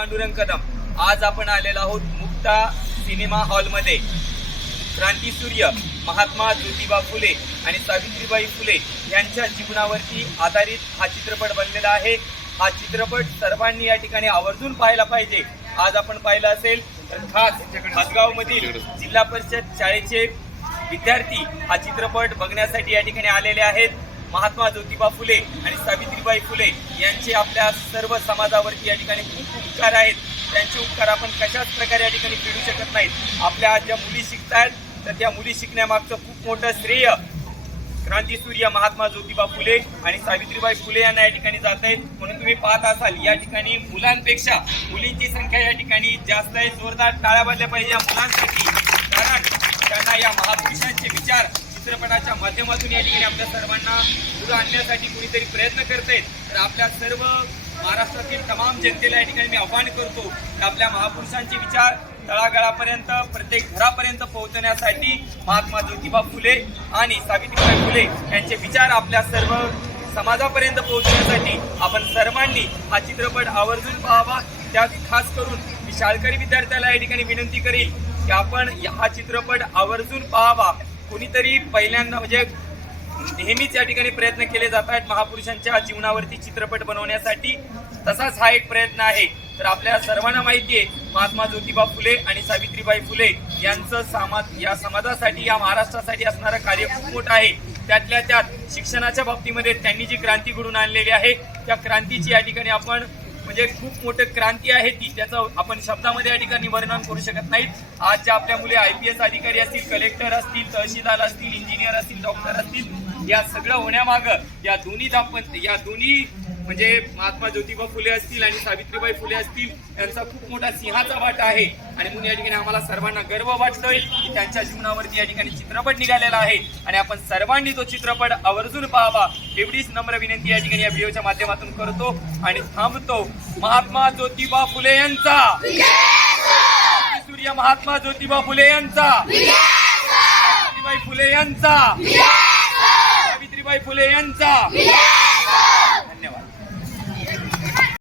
पांडुरंग कदम. आज आपण आलेलो आहोत मुक्ता सिनेमा हॉलमध्ये. क्रांती सूर्य महात्मा ज्योतिबा फुले आणि सावित्रीबाई फुले यांच्या जीवनावरती आधारित हा चित्रपट बनलेला आहे. हा चित्रपट सर्वांनी या ठिकाणी आवर्जून पाहायला पाहिजे. आज आपण पाहिलं असेल तर खास हदगाव मधील जिल्हा परिषद शाळेचे विद्यार्थी हा चित्रपट बघण्यासाठी या ठिकाणी आलेले आहेत. महात्मा ज्योतिबा फुले आणि सावित्रीबाई फुले यांचे आपल्या सर्व समाजावरती या ठिकाणी खूप उपकार आहेत. त्यांचे उपकार आपण कशाच प्रकारे या ठिकाणी फेडू शकत नाहीत. आपल्या आज ज्या मुली शिकतात तर त्या मुली शिकण्यामागचं खूप मोठं श्रेय क्रांतीसूर्य महात्मा ज्योतिबा फुले आणि सावित्रीबाई फुले यांना या ठिकाणी जात आहेत. म्हणून तुम्ही पाहत असाल या ठिकाणी मुलांपेक्षा मुलींची संख्या या ठिकाणी जास्त आहे. जोरदार टाळ्या वाजल्या पाहिजे या मुलांसाठी. कारण त्यांना या महापुरुषांची चित्रपटाच्या माध्यमातून या ठिकाणी आपल्या सर्वांना पुढे आणण्यासाठी कुणीतरी प्रयत्न करत आहेत तर आपल्या सर्व महाराष्ट्रातील तमाम जनतेला या ठिकाणी मी आव्हान करतो की आपल्या महापुरुषांचे विचार तळागाळापर्यंत प्रत्येक घरापर्यंत पोहोचण्यासाठी महात्मा ज्योतिबा फुले आणि सावित्रीबाई फुले यांचे विचार आपल्या सर्व समाजापर्यंत पोहोचण्यासाठी आपण सर्वांनी हा चित्रपट आवर्जून पाहावा. त्यात खास करून मी शाळकरी विद्यार्थ्याला या ठिकाणी विनंती करील की आपण हा चित्रपट आवर्जून पाहावा. कुणीतरी पहिल्यांदा म्हणजे नेहमीच या ठिकाणी प्रयत्न केले जात आहेत महापुरुषांच्या जीवनावरती चित्रपट बनवण्यासाठी. तसाच हा एक प्रयत्न आहे. तर आपल्या सर्वांना माहिती आहे महात्मा ज्योतिबा फुले आणि सावित्रीबाई फुले यांचं समाज या समाजासाठी या महाराष्ट्रासाठी असणारं कार्य खूप मोठं आहे. त्यातल्या त्यात शिक्षणाच्या बाबतीमध्ये त्यांनी जी क्रांती घडून आणलेली आहे त्या क्रांतीची या ठिकाणी आपण म्हणजे खूप मोठे क्रांती आहे ती. त्याचं आपण शब्दामध्ये या ठिकाणी वर्णन करू शकत नाहीत. आज ज्या आपल्या मुले आय पी एस अधिकारी असतील कलेक्टर असतील तहसीलदार असतील इंजिनियर असतील डॉक्टर असतील या सगळं होण्यामागं या दोन्ही दाम्पत्य या दोन्ही म्हणजे महात्मा ज्योतिबा फुले असतील आणि सावित्रीबाई फुले असतील यांचा खूप मोठा सिंहाचा वाटा आहे. आणि म्हणून या ठिकाणी आम्हाला सर्वांना गर्व वाटतोय की त्यांच्या जीवनावरती या ठिकाणी चित्रपट निघालेला आहे. आणि आपण सर्वांनी तो चित्रपट आवर्जून पाहावा एवढीच नम्र विनंती या ठिकाणी या व्हिडिओच्या माध्यमातून करतो आणि थांबतो. महात्मा ज्योतिबा फुले यांचा! सूर्य महात्मा ज्योतिबा फुले यांचा! सावित्रीबाई फुले यांचा! सावित्रीबाई फुले यांचा!